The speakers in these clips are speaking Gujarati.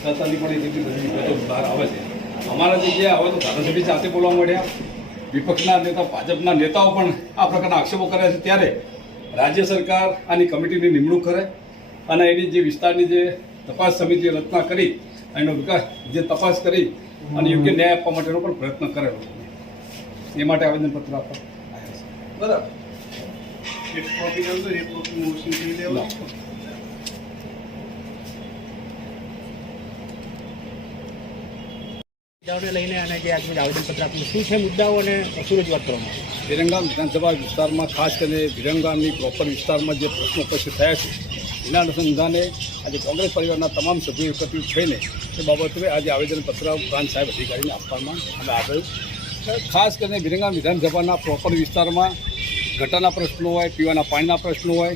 ભ્રષ્ટાચારની પણ એટલી બધી વિગતો બહાર આવે છે. અમારા જે હવે તો ધારાસભ્ય સાથે બોલવા મળ્યા, વિપક્ષના નેતા ભાજપના નેતાઓ પણ આ પ્રકારના આક્ષેપો કર્યા છે. ત્યારે રાજ્ય સરકાર આની કમિટીની નિમણૂક કરે અને એની જે વિસ્તારની જે તપાસ સમિતિ રચના કરી એનો વિકાસ જે તપાસ કરી અને યોગ્ય ન્યાય આપવા માટેનો પણ પ્રયત્ન કરેલો એ માટે આવેદનપત્ર આપવા બરાબર. એક કોપી કરજો, એક કોપી મોશન કરી લેવા. લઈને અને જે આજનું આવેદનપત્ર આપ્યું શું છે મુદ્દાઓ અને શું રજૂઆત કરવામાં આવી? વિરંગામ વિધાનસભા વિસ્તારમાં ખાસ કરીને વિરંગામની પ્રોપર વિસ્તારમાં જે પ્રશ્નો ઉપસ્થિત થયા છે એના અનુસંધાને આજે કોંગ્રેસ પરિવારના તમામ સભ્યો એકત્રિત થઈને એ બાબતે આજે આવેદનપત્ર પ્રાંત સાહેબ અધિકારીને આપવામાં અમે આવ્યું. ખાસ કરીને વિરંગામ વિધાનસભાના પ્રોપર વિસ્તારમાં ગટરના પ્રશ્નો હોય, પીવાના પાણીના પ્રશ્નો હોય,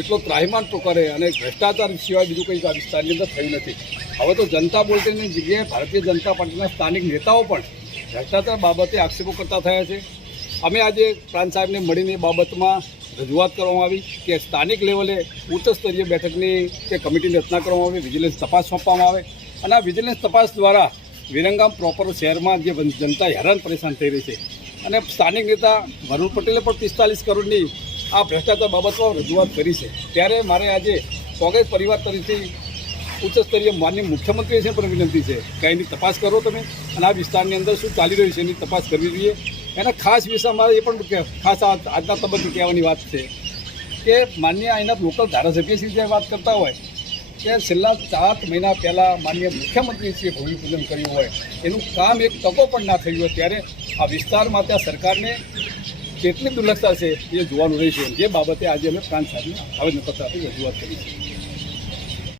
એટલો ત્રાહિમામ કરે અને ભ્રષ્ટાચાર સિવાય બીજું કંઈ આ વિસ્તારની અંદર થયું નથી. હવે તો જનતા બોલતીની જગ્યાએ ભારતીય જનતા પાર્ટીના સ્થાનિક નેતાઓ પણ ભ્રષ્ટાચાર બાબતે આક્ષેપો કરતા થયા છે. અમે આજે પ્રાંત સાહેબને મળીને બાબતમાં રજૂઆત કરવામાં આવી કે સ્થાનિક લેવલે ઉચ્ચ સ્તરીય બેઠકની કે કમિટીની રચના કરવામાં આવે, વિજિલન્સ તપાસ સોંપવામાં આવે અને આ વિજિલન્સ તપાસ દ્વારા વિરંગામ પ્રોપર શહેરમાં જે જનતા હેરાન પરેશાન થઈ રહી છે અને સ્થાનિક નેતા વરુણ પટેલે પણ 45 કરોડની આ ભ્રષ્ટાચાર બાબતમાં રજૂઆત કરી છે. ત્યારે મારે આજે કોંગ્રેસ પરિવાર તરફથી ઉચ્ચ સ્તરીય માન્ય મુખ્યમંત્રીશ્રીને પણ વિનંતી છે કે એની તપાસ કરો તમે અને આ વિસ્તારની અંદર શું ચાલી રહ્યું છે એની તપાસ કરવી જોઈએ. એના ખાસ વિશે મારે એ પણ ખાસ આજના તબક્કે કહેવાની વાત છે કે માન્ય અહીંના લોકલ ધારાસભ્યશ્રી જે વાત કરતા હોય કે છેલ્લા 7 મહિના પહેલાં માન્ય મુખ્યમંત્રીશ્રીએ ભૂમિપૂજન કર્યું હોય, એનું કામ એક તકો પણ ના થયું હોય, ત્યારે આ વિસ્તારમાં ત્યાં સરકારને કેટલી દુર્લક્ષતા છે એ જોવાનું રહેશે. જે બાબતે આજે અમે પ્રાંત સાહેબને આવેદનપત્ર આપી રજૂઆત કરી છે.